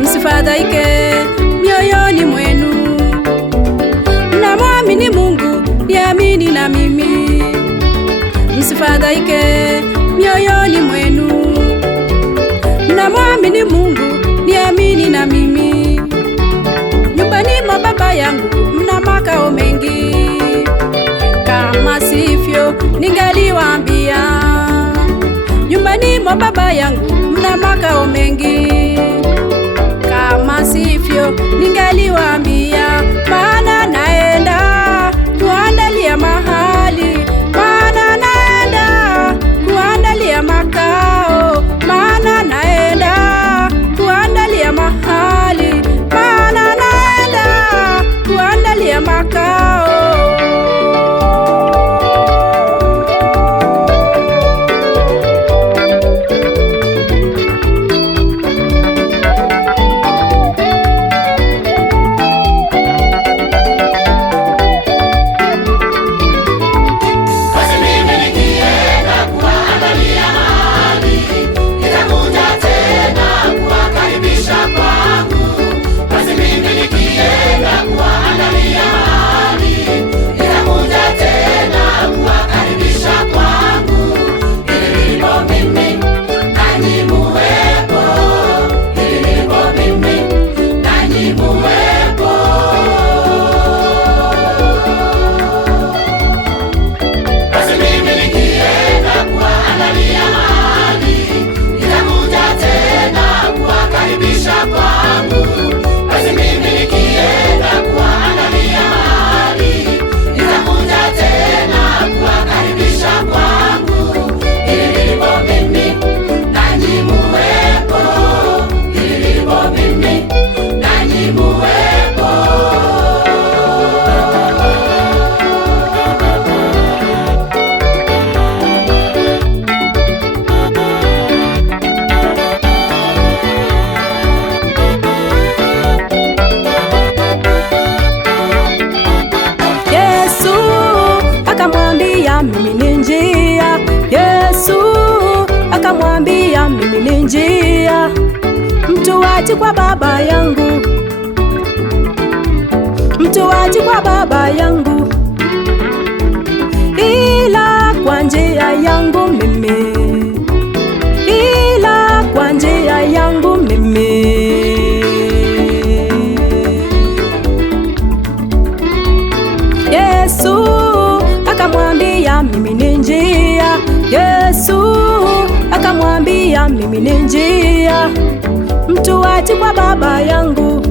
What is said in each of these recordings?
Msifadhaike mioyoni mwenu, mnamwamini Mungu, niamini na mimi. Msifadhaike mioyoni mwenu, mnamwamini Mungu, niamini na mimi. Nyumbani mwa Baba yangu mna makao mengi, kama sivyo ningaliwaambia. Nyumbani mwa Baba yangu mna makao mengi, kama sivyo ningaliwaambia. Maana naenda kuandalia mahali, maana naenda kuandalia makao, maana naenda kuandalia mahali, maana naenda kuandalia makao. Mimi ni njia. Yesu akamwambia mimi ni njia, mtu aje kwa Baba yangu, mtu aje kwa Baba yangu ila kwa njia yangu mimi, ila kwa njia yangu mimi. Yesu akamwambia mimi ni njia. Yesu akamwambia mimi ni njia, mtu aje kwa Baba yangu,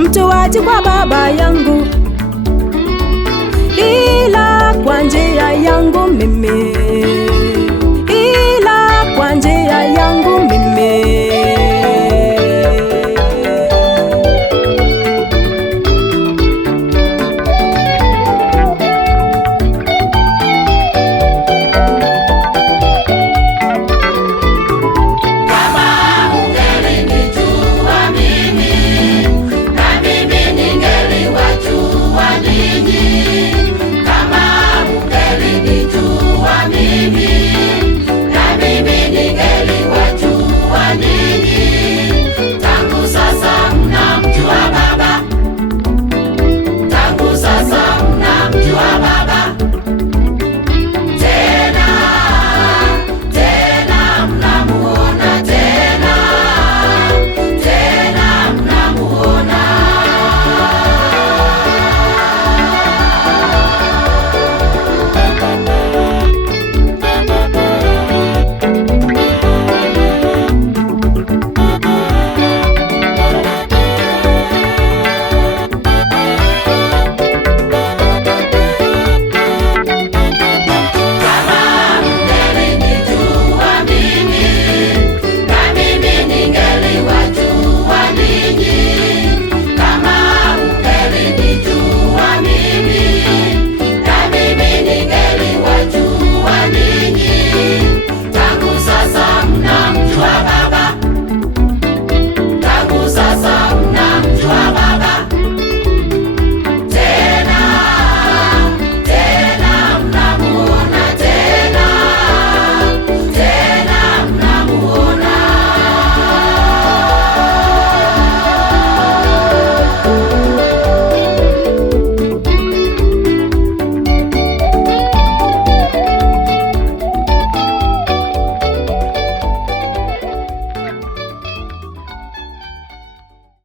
mtu aje kwa Baba yangu ila kwa njia yangu mimi.